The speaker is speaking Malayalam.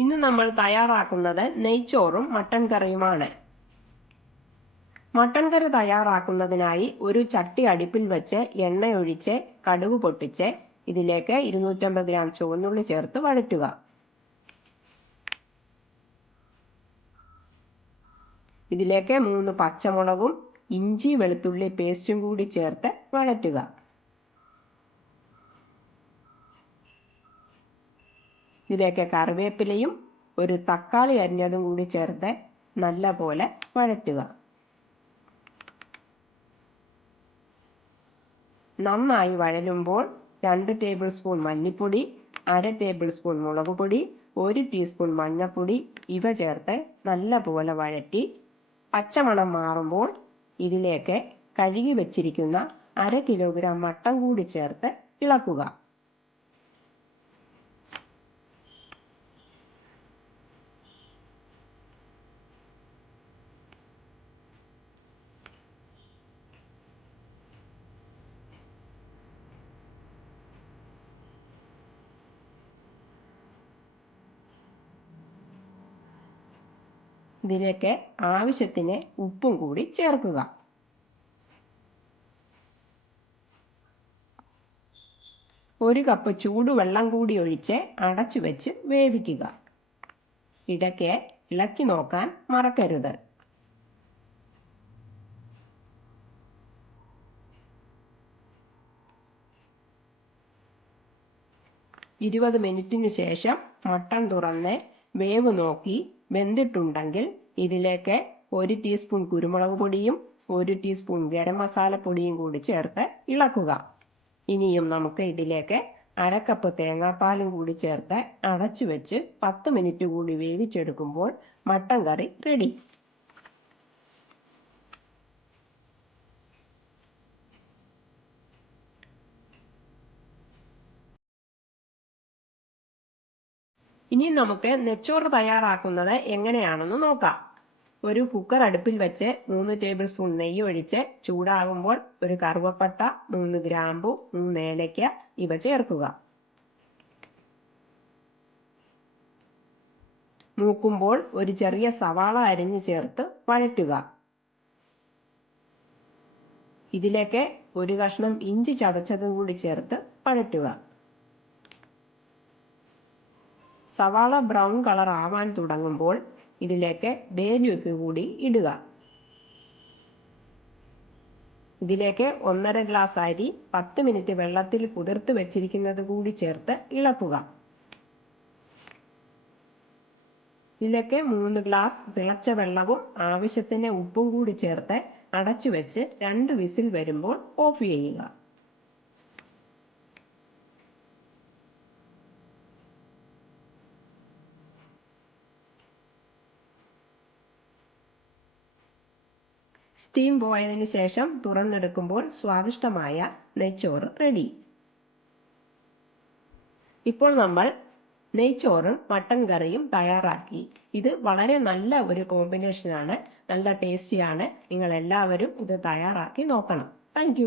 ഇന്ന് നമ്മൾ തയ്യാറാക്കുന്നത് നെയ്ച്ചോറും മട്ടൻ കറിയുമാണ്. മട്ടൻ കറി തയ്യാറാക്കുന്നതിനായി ഒരു ചട്ടി അടുപ്പിൽ വെച്ച് എണ്ണയൊഴിച്ച് കടുക് പൊട്ടിച്ച് ഇതിലേക്ക് 250 ഗ്രാം ചുവന്നുള്ളി ചേർത്ത് വഴറ്റുക. ഇതിലേക്ക് 3 പച്ചമുളകും ഇഞ്ചി വെളുത്തുള്ളി പേസ്റ്റും കൂടി ചേർത്ത് വഴറ്റുക. ഇതിലേക്ക് കറിവേപ്പിലയും ഒരു തക്കാളി അരിഞ്ഞതും കൂടി ചേർത്ത് നല്ലപോലെ വഴറ്റുക. നന്നായി വഴലുമ്പോൾ 2 ടേബിൾ സ്പൂൺ മല്ലിപ്പൊടി, 1/2 ടേബിൾ സ്പൂൺ മുളക് പൊടി, 1 ടീസ്പൂൺ മഞ്ഞൾപ്പൊടി ഇവ ചേർത്ത് നല്ലപോലെ വഴറ്റി പച്ചമണം മാറുമ്പോൾ ഇതിലേക്ക് കഴുകി വെച്ചിരിക്കുന്ന 1/2 കിലോഗ്രാം മട്ടൻ കൂടി ചേർത്ത് ഇളക്കുക. ഇതിലേക്ക് ആവശ്യത്തിന് ഉപ്പും കൂടി ചേർക്കുക. ഒരു കപ്പ് ചൂടുവെള്ളം കൂടി ഒഴിച്ച് അടച്ചു വെച്ച് വേവിക്കുക. ഇടയ്ക്ക് ഇളക്കി നോക്കാൻ മറക്കരുത്. ഇരുപത് മിനിറ്റിന് ശേഷം മട്ടൺ തുറന്ന് വേവ് നോക്കി വെന്തിട്ടുണ്ടെങ്കിൽ ഇതിലേക്ക് 1 ടീസ്പൂൺ കുരുമുളക് പൊടിയും 1 ടീസ്പൂൺ ഗരം മസാലപ്പൊടിയും കൂടി ചേർത്ത് ഇളക്കുക. ഇനിയും നമുക്ക് ഇതിലേക്ക് 1/2 കപ്പ് തേങ്ങാപ്പാലും കൂടി ചേർത്ത് അടച്ചു വെച്ച് 10 മിനിറ്റ് കൂടി വേവിച്ചെടുക്കുമ്പോൾ മട്ടൻ കറി റെഡി. ഇനി നമുക്ക് നെയ്ച്ചോറ് തയ്യാറാക്കുന്നത് എങ്ങനെയാണെന്ന് നോക്കാം. ഒരു കുക്കർ അടുപ്പിൽ വെച്ച് 3 ടേബിൾ സ്പൂൺ നെയ്യ് ഒഴിച്ച് ചൂടാകുമ്പോൾ ഒരു കറുവപ്പട്ട, 3 ഗ്രാമ്പു, 3 ഏലയ്ക്ക ഇവ ചേർക്കുക. മൂക്കുമ്പോൾ ഒരു ചെറിയ സവാള അരിഞ്ഞ് ചേർത്ത് വഴറ്റുക. ഇതിലേക്ക് ഒരു കഷ്ണം ഇഞ്ചി ചതച്ചതും കൂടി ചേർത്ത് വഴറ്റുക. സവാള ബ്രൗൺ കളർ ആവാൻ തുടങ്ങുമ്പോൾ ഇതിലേക്ക് ബേ ലീഫ് കൂടി ഇടുക. ഇതിലേക്ക് 1/2 ഗ്ലാസ് അരി 10 മിനിറ്റ് വെള്ളത്തിൽ കുതിർത്ത് വെച്ചിരിക്കുന്നത് കൂടി ചേർത്ത് ഇളക്കുക. ഇതിലേക്ക് 3 ഗ്ലാസ് തിളച്ച വെള്ളവും ആവശ്യത്തിന് ഉപ്പും കൂടി ചേർത്ത് അടച്ചു വെച്ച് 2 വിസിൽ വരുമ്പോൾ ഓഫ് ചെയ്യുക. സ്റ്റീം പോയതിന് ശേഷം തുറന്നെടുക്കുമ്പോൾ സ്വാദിഷ്ടമായ നെയ്ച്ചോറ് റെഡി. ഇപ്പോൾ നമ്മൾ നെയ്ച്ചോറും മട്ടൻ കറിയും തയ്യാറാക്കി. ഇത് വളരെ നല്ല ഒരു കോമ്പിനേഷനാണ്, നല്ല ടേസ്റ്റിയാണ്. നിങ്ങൾ എല്ലാവരും ഇത് തയ്യാറാക്കി നോക്കണം. താങ്ക്